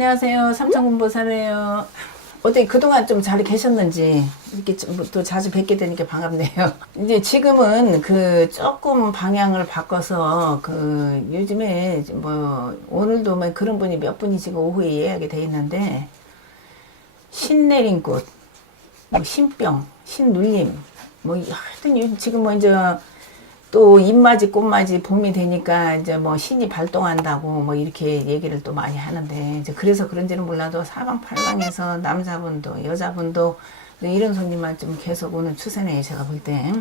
안녕하세요. 삼천군보살이에요. 어떻게 그동안 좀 잘 계셨는지 이렇게 또 자주 뵙게 되니까 반갑네요. 이제 지금은 조금 방향을 바꿔서 요즘에 뭐 오늘도 뭐 그런 분이 몇 분이 지금 오후에 예약이 돼 있는데 신내린 꽃, 뭐 신병, 신눌림, 뭐 하여튼 지금 뭐 이제 또 잎맞이 꽃맞이 봄이 되니까 이제 뭐 신이 발동한다고 뭐 이렇게 얘기를 또 많이 하는데 이제 그래서 그런지는 몰라도 사방팔방에서 남자분도 여자분도 이런 손님만 좀 계속 오는 추세네요. 제가 볼 때.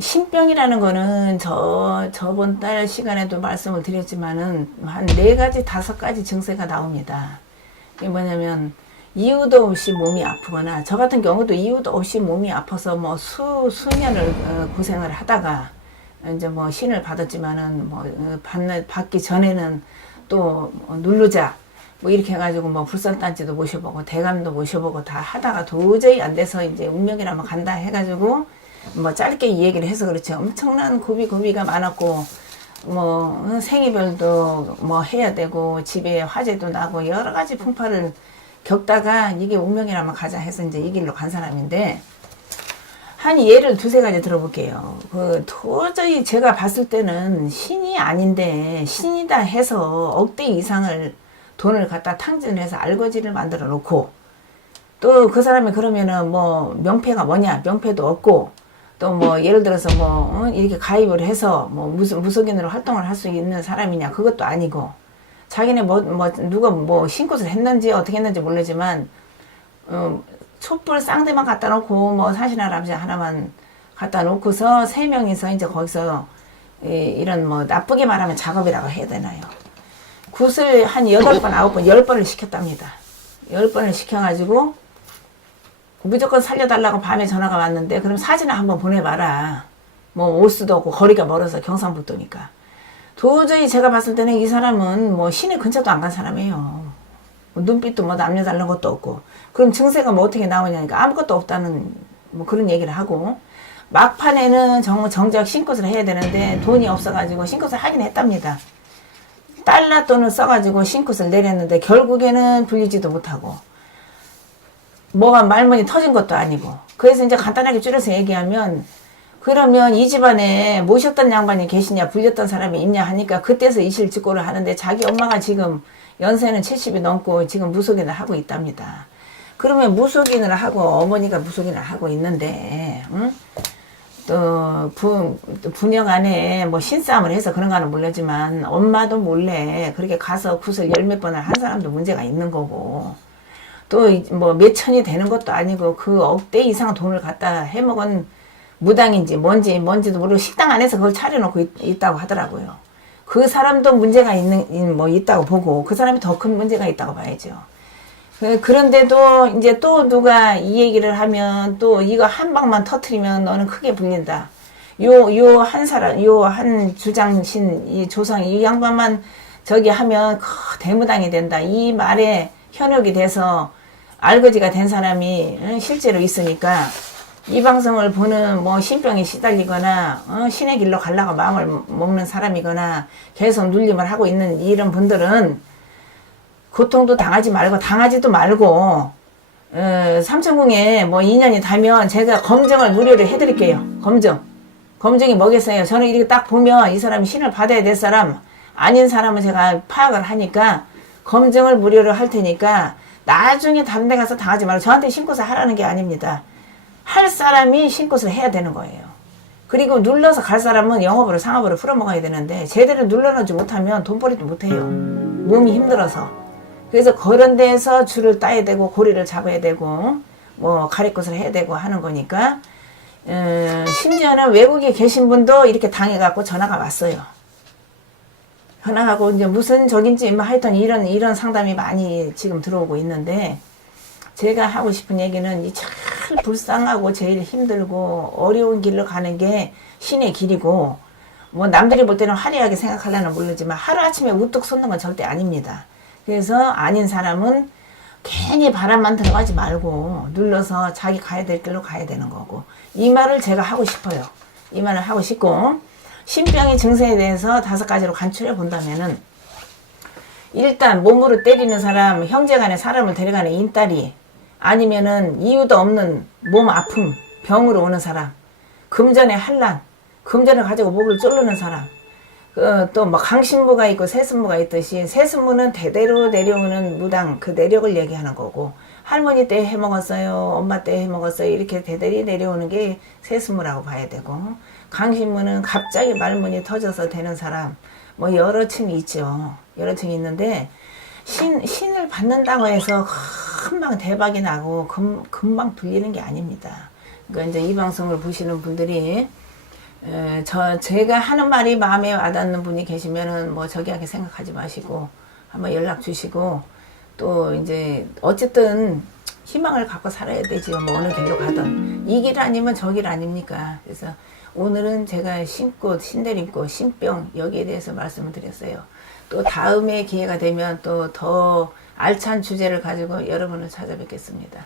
신병이라는 거는 저번 달 시간에도 말씀을 드렸지만은 한 4가지 5가지 증세가 나옵니다. 이게 뭐냐면 이유도 없이 몸이 아프거나, 저 같은 경우도 이유도 없이 몸이 아파서 뭐 수년을 고생을 하다가 이제 뭐 신을 받았지만은 뭐 받기 전에는 또 누르자 뭐 이렇게 해가지고 뭐 불산단지도 모셔보고 대감도 모셔보고 다 하다가 도저히 안 돼서 이제 운명이라면 간다 해가지고 뭐 짧게 이 얘기를 해서 그렇지 엄청난 고비가 많았고, 뭐 생이별도 뭐 해야 되고 집에 화재도 나고 여러 가지 풍파를 겪다가 이게 운명이라면 가자 해서 이제 이 길로 간 사람인데, 한 예를 2-3가지 들어볼게요. 도저히 제가 봤을 때는 신이 아닌데 신이다 해서 억대 이상을 돈을 갖다 탕진해서 알거지를 만들어 놓고, 또 그 사람이 그러면은 뭐 명패가 뭐냐, 명패도 없고, 또 뭐 예를 들어서 뭐 이렇게 가입을 해서 뭐 무속인으로 활동을 할 수 있는 사람이냐, 그것도 아니고, 자기네 누가 뭐 신고를 했는지 어떻게 했는지 모르지만 촛불 쌍대만 갖다 놓고 뭐 사신할아버지 하나만 갖다 놓고서 3명이서 이제 거기서 이런 뭐 나쁘게 말하면 작업이라고 해야 되나요? 굿을 한 8번 9번 10번을 시켰답니다. 10번을 시켜가지고 무조건 살려달라고 밤에 전화가 왔는데, 그럼 사진을 한번 보내봐라. 뭐 올 수도 없고 거리가 멀어서 경상북도니까. 도저히 제가 봤을 때는 이 사람은 뭐 시내 근처도 안 간 사람이에요. 뭐 눈빛도 뭐 남녀다른 것도 없고. 그럼 증세가 뭐 어떻게 나오냐니까 아무것도 없다는 뭐 그런 얘기를 하고, 막판에는 정작 신굿을 해야 되는데 돈이 없어가지고 신굿을 하긴 했답니다. 달러 돈을 써가지고 신굿을 내렸는데 결국에는 불리지도 못하고 뭐가 말문이 터진 것도 아니고. 그래서 이제 간단하게 줄여서 얘기하면, 그러면 이 집안에 모셨던 양반이 계시냐, 불렸던 사람이 있냐 하니까 그때서 이실직고를 하는데, 자기 엄마가 지금 연세는 70이 넘고 지금 무속인을 하고 있답니다. 그러면 무속인을 하고 어머니가 무속인을 하고 있는데, 응? 또 부녀 간에 뭐 신싸움을 해서 그런가는 모르지만 엄마도 몰래 그렇게 가서 굿을 10몇 번을 한 사람도 문제가 있는 거고, 또 뭐 몇 천이 되는 것도 아니고 그 억대 이상 돈을 갖다 해먹은 무당인지 뭔지도 모르고 식당 안에서 그걸 차려놓고 있다고 하더라고요. 그 사람도 문제가 있다고 보고, 그 사람이 더 큰 문제가 있다고 봐야죠. 그런데도 이제 또 누가 이 얘기를 하면, 또 이거 한 방만 터트리면 너는 크게 불린다. 요 한 주장신, 이 조상, 이 양반만 저기 하면 대무당이 된다. 이 말에 현혹이 돼서 알거지가 된 사람이 실제로 있으니까, 이 방송을 보는 뭐 신병에 시달리거나 신의 길로 가려고 마음을 먹는 사람이거나 계속 눌림을 하고 있는 이런 분들은 고통도 당하지도 말고 삼천궁에 뭐 인연이 닿으면 제가 검증을 무료로 해드릴게요. 검증이 뭐겠어요? 저는 이렇게 딱 보면 이 사람이 신을 받아야 될 사람 아닌 사람은 제가 파악을 하니까 검증을 무료로 할 테니까 나중에 다른 데 가서 당하지 말고, 저한테 신고서 하라는 게 아닙니다. 할 사람이 신굿을 해야 되는 거예요. 그리고 눌러서 갈 사람은 영업으로 상업으로 풀어먹어야 되는데, 제대로 눌러놓지 못하면 돈벌이도 못해요. 몸이 힘들어서. 그래서 그런 데서 줄을 따야 되고 고리를 잡아야 되고 뭐 가래꽃을 해야 되고 하는 거니까, 심지어는 외국에 계신 분도 이렇게 당해갖고 전화가 왔어요. 전화하고 이제 무슨 적인지 하여튼 이런 상담이 많이 지금 들어오고 있는데, 제가 하고 싶은 얘기는 이 제일 불쌍하고 제일 힘들고 어려운 길로 가는 게 신의 길이고, 뭐 남들이 볼 때는 화려하게 생각하려는 모르지만 하루아침에 우뚝 솟는 건 절대 아닙니다. 그래서 아닌 사람은 괜히 바람만 들어가지 말고 눌러서 자기 가야 될 길로 가야 되는 거고, 이 말을 제가 하고 싶어요. 이 말을 하고 싶고, 신병의 증세에 대해서 5가지로 간추려 본다면은, 일단 몸으로 때리는 사람, 형제간에 사람을 데려가는 인딸이, 아니면은 이유도 없는 몸 아픔, 병으로 오는 사람, 금전의 환란, 금전을 가지고 목을 조르는 사람, 또 뭐 강신무가 있고 세습무가 있듯이, 세습무는 대대로 내려오는 무당, 그 내력을 얘기하는 거고, 할머니 때 해먹었어요, 엄마 때 해먹었어요, 이렇게 대대리 내려오는 게 세습무라고 봐야 되고, 강신무는 갑자기 말문이 터져서 되는 사람, 뭐 여러 층이 있죠. 여러 층이 있는데, 신을 받는다고 해서 금방 대박이 나고 금방 불리는 게 아닙니다. 그러니까 이제 이 방송을 보시는 분들이, 제가 하는 말이 마음에 와닿는 분이 계시면은 뭐 저기하게 생각하지 마시고 한번 연락 주시고, 또 이제 어쨌든 희망을 갖고 살아야 되지요. 뭐 어느 길로 가든 이 길 아니면 저 길 아닙니까? 그래서 오늘은 제가 신꽃, 신내림꽃, 신병 여기에 대해서 말씀을 드렸어요. 또 다음에 기회가 되면 또 더 알찬 주제를 가지고 여러분을 찾아뵙겠습니다.